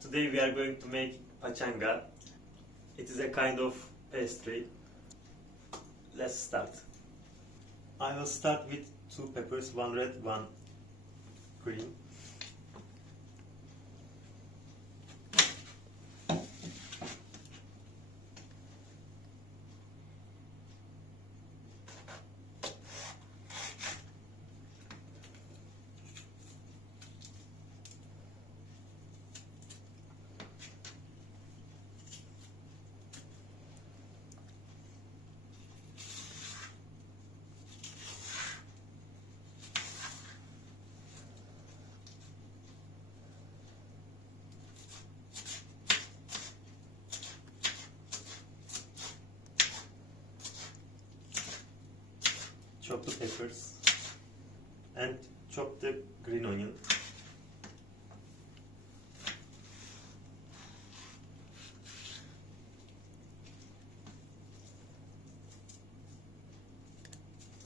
Today we are going to make paçanga. It is a kind of pastry. Let's start. I will start with 2 peppers, one red, one green. Chop the peppers and chop the green onion.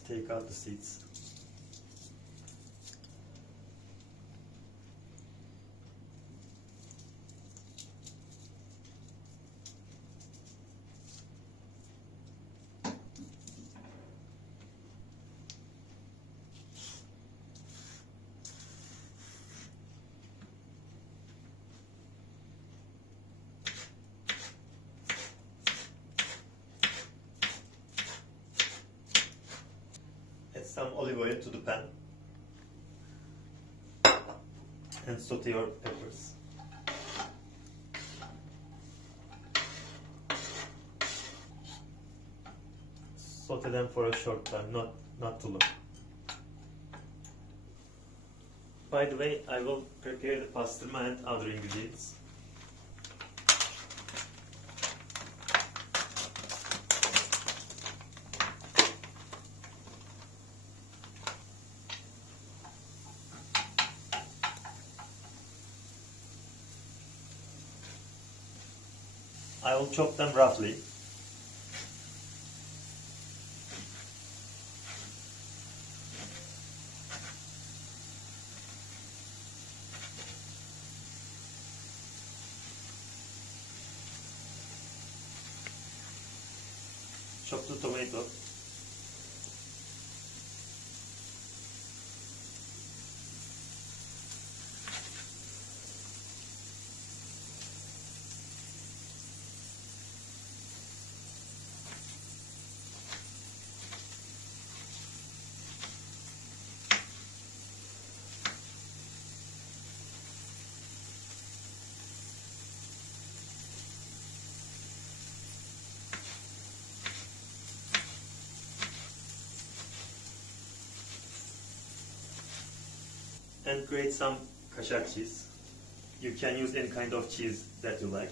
Take out the seeds. Add some olive oil to the pan and saute your peppers. Saute them for a short time, not too long. By the way, I will prepare the pastırma and other ingredients. I will chop them roughly. Chop the tomato. And grate some kaşar cheese. You can use any kind of cheese that you like.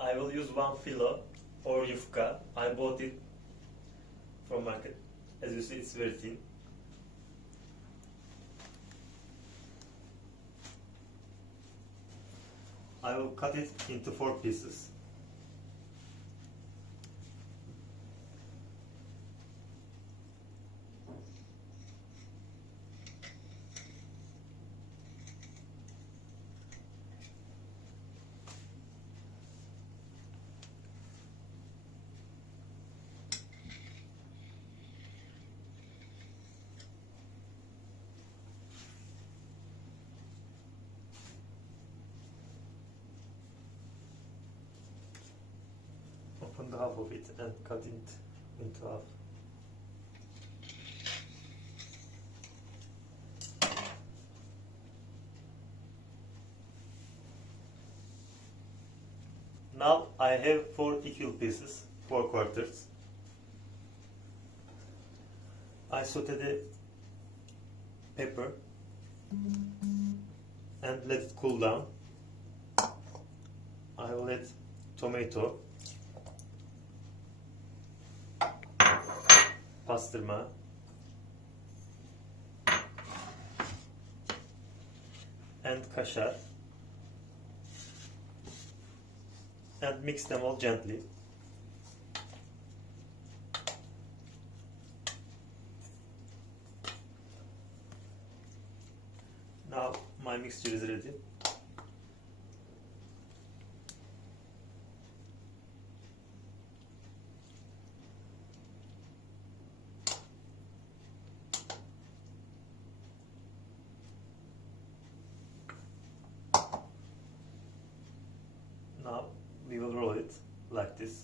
I will use 1 phyllo or yufka. I bought it from market. As you see, it's very thin. I will cut it into 4 pieces. Open the half of it and cut it into half. Now I have 4 equal pieces, 4 quarters. I saute the pepper and let it cool down. I will add tomato, pastırma, and kaşar, and mix them all gently. Now my mixture is ready. Now we will roll it like this.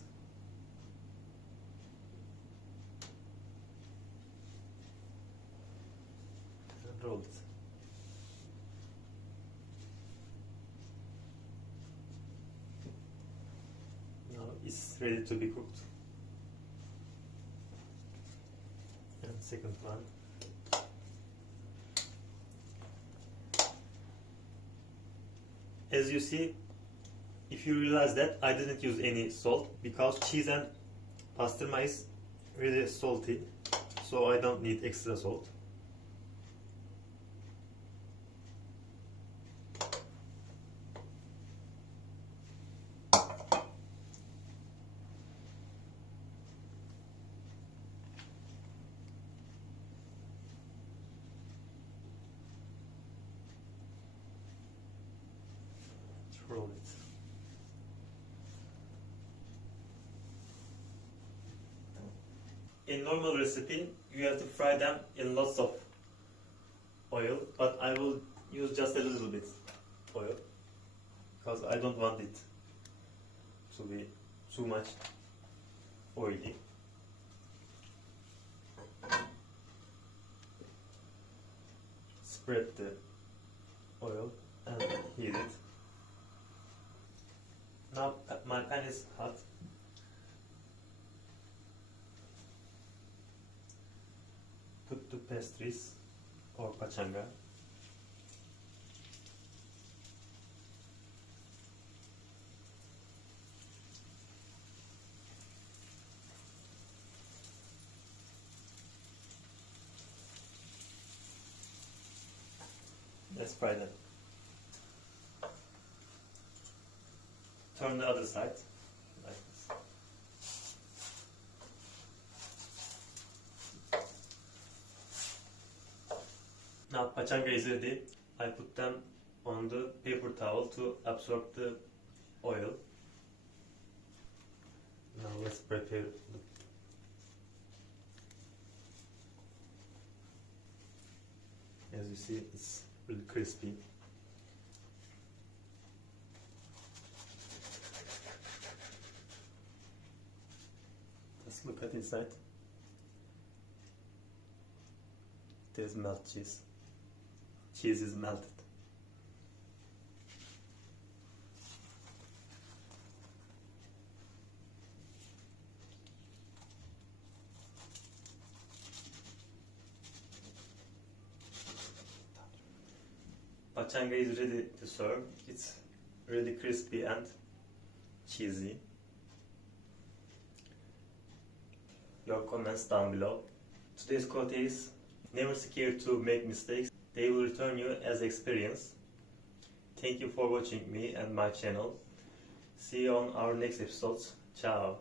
And roll it. Now it's ready to be cooked. And second one. As you see, if you realize that I didn't use any salt because cheese and pastırma is really salty, so I don't need extra salt. Roll it. In normal recipe, you have to fry them in lots of oil, but I will use just a little bit oil because I don't want it to be too much oily. Spread the oil and heat it. Now my pan is hot. Put the pastries or paçanga. Let's fry them. Turn the other side, like this. Now paçanga is ready. I put them on the paper towel to absorb the oil. Now let's prepare the as you see, it's really crispy. Let's look at inside. There's melted cheese. Cheese is melted. Paçanga is ready to serve. It's really crispy and cheesy. Your comments down below. Today's quote is, never scared to make mistakes. They will return you as experience. Thank you for watching me and my channel. See you on our next episodes. Ciao.